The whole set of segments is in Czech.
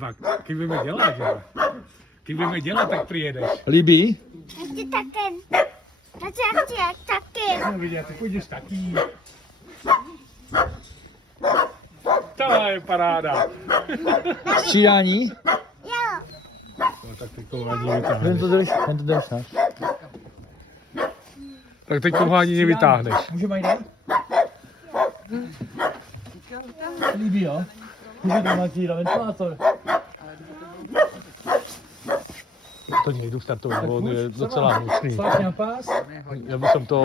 Tak, když budeme dělat, jo. Když budeme dělat, tak přijedeš. Líbí? Ještě taky. Takže jak taky. No vidět, ty půjdeš taky. To je paráda. Střídání? Jo. No, tak teď kování vytáhneš. Jen to drž, ne? Tak teď kování nevytáhneš. Můžeme jít dál? Líbí, jo? Může tam natít ventilátor. To nejdu startovat, on je docela hnusný. Šlápni na pás. Já bych to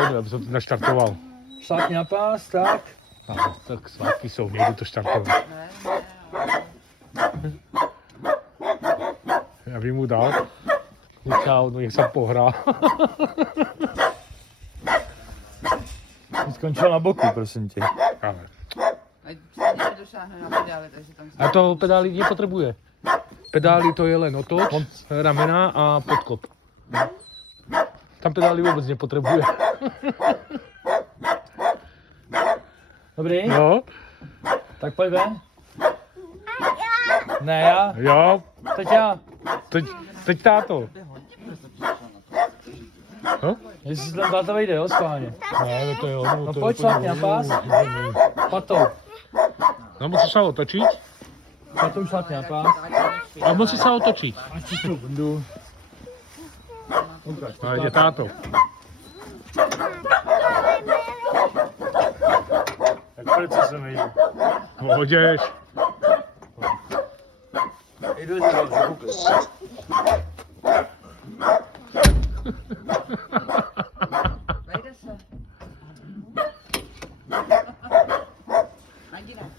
naštartoval. Šlápni na pás, tak. No, tak svátky jsou, nejdu to štartovat. Já bych mu dal. Nech se pohrá. Skončil na boku, prosím tě. Ale. Ať nedošáhne na pedály, takže tam A to pedály nepotřebuje. Pedály to je len otoč, ramena a podkop. Tam pedály vůbec nepotřebuje. Dobrý? Jo? Tak pojď ven. Ne, já. Jo? Teď já. Teď táto. No? Jestli si tam táta vejde, jo, schválně. Ne, to je ono. No pojď, šlápni na pás. Patou. No musíš se otočit. Patou šlápni na pás. A musíš se otočit. Až ti tu bundu. Ukaž, A jde táto. Tak proč se vejde? Hodíš. Jdu si dobře, koukej. vejde se. Ani ne.